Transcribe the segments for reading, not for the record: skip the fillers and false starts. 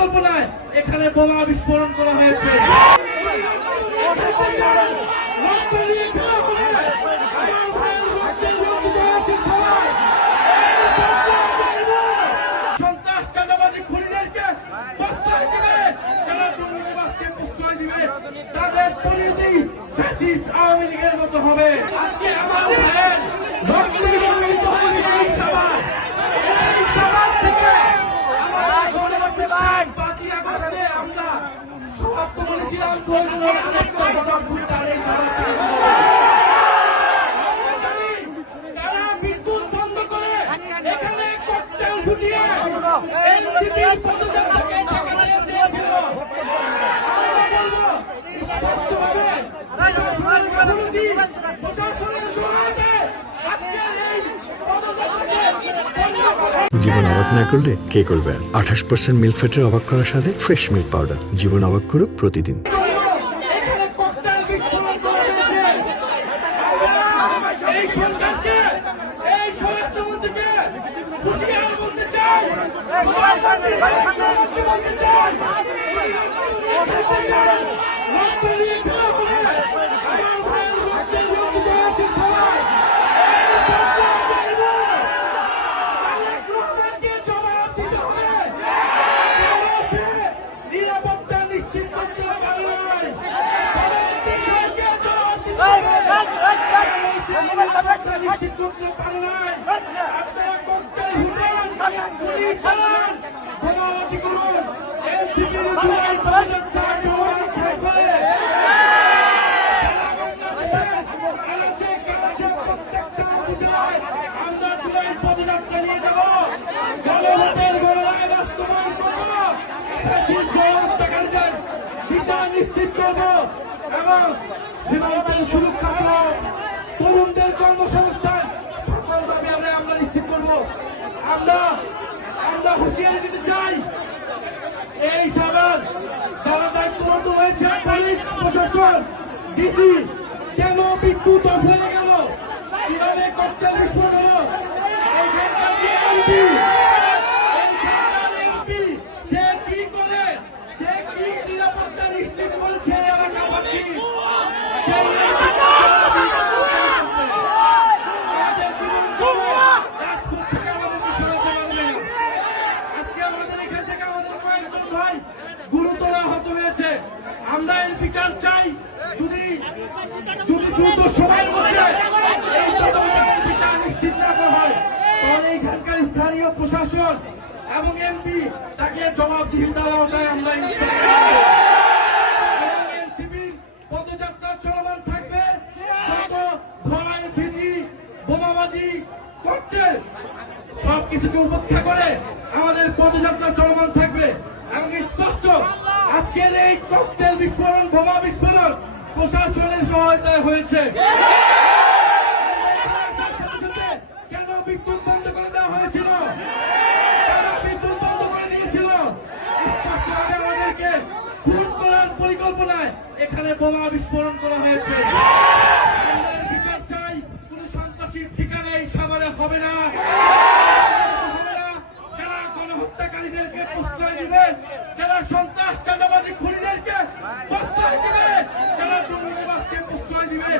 পরিকল্পনায় এখানে বোমা বিস্ফোরণ করা হয়েছে। সন্ত্রাস চাঁদাবাজি খুনিদেরকে প্রশ্রয় দিবে, যারা দুর্নীতিবাজকে প্রশ্রয় দিবে, তাদের পরিণতি ফ্যাসিস্ট আওয়ামী লীগের মতো হবে। আজকে আমাদের বিদ্যুৎ বন্ধ করে এখানে ককটেল ফুটিয়ে এনসিপির পদযাত্রাকে ঠেকাতে চেয়েছিল। আমরা বলবো স্পষ্টভাবে প্রশাসনের সহায়তায় আজকের এই পদযাত্রাকে জীবন অবাক না করলে কে করবে? 28% মিল্ক ফ্যাটের অবাক করার সাথে ফ্রেশ মিল্ক পাউডার। জীবন অবাক করুক প্রতিদিন। এই সরকারকে, এই স্বরাষ্ট্রমন্ত্রীকে হুঁশিয়ার করতে চাই, নিরাপত্তা নিশ্চিত করতে পারে নাই, নিশ্চিত করতে পারে নাই। আপনারা ককটেল ফুটান, গুলি চালান, বোমাবাজি করুন, এনসিপির জুলাই পদযাত্রা চলমান থাকবে। প্রত্যেকটা উপজেলায় আমরা জুলাই পদযাত্রা নিয়ে যাব, জনমতের গণনায় বাস্তবায়ন করব, হত্যাকারীদের বিচার নিশ্চিত করব এবং সীমান্তের সুরক্ষা সহ তরুণদের কর্মসংস্থান সকল দাবি আমরা নিশ্চিত করব। আমরা হুঁশিয়ারি দিতে চাই, এই সবার যারা দায়িত্বরত হয়েছে, পুলিশ প্রশাসন, ডিসি, কেন বিদ্যুৎ অফ হয়ে গেল, কিভাবে ককটেল বিস্ফোরণ হলো, এইখানকার এমপি সে কি করে, সে কি নিরাপত্তা নিশ্চিত করেছে এলাকাবাসী, গুরুতর আহত হয়েছে। আমরা এর বিচার চাই। যদি দ্রুত সময়ের মধ্যে এই তদন্তের বিচার নিশ্চিত না করা হয়, তাহলে এখানকার স্থানীয় প্রশাসন এবং এমপি তাকে জবাবদিহিতার আওতায় আমরা এনসিপির পদযাত্রা চলমান থাকবে। যত ভয়, ভীতি, বোমাবাজি ককটেল সবকিছুকে উপেক্ষা করে আমাদের পদযাত্রা চলমান থাকবে এবং স্পষ্ট আজকের এই ককটেল বিস্ফোরণ, বোমা বিস্ফোরণ প্রশাসনের সহায়তায় হয়েছে। কেন বিদ্যুৎ বন্ধ করে দেওয়া হয়েছিল, বিদ্যুৎ বন্ধ করে দিয়েছিল, স্পষ্টভাবে আমাদেরকে খুন করার পরিকল্পনায় এখানে বোমা বিস্ফোরণ করা হয়েছে। বিচার চাই, কোন সন্ত্রাসীর ঠিকানা এই সাভারে হবে না। যারা গণহত্যাকারীদেরকে প্রশ্রয় দিবে, যারা সন্ত্রাস চাঁদাবাজি খুনিদেরকে প্রশ্রয় দিবে, যারা দুর্নীতিবাজকে প্রশ্রয় দিবে,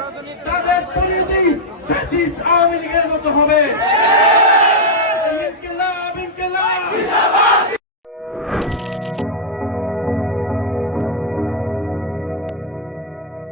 তাদের পরিণতি ফ্যাসিস্ট আওয়ামী লীগের মতো হবে।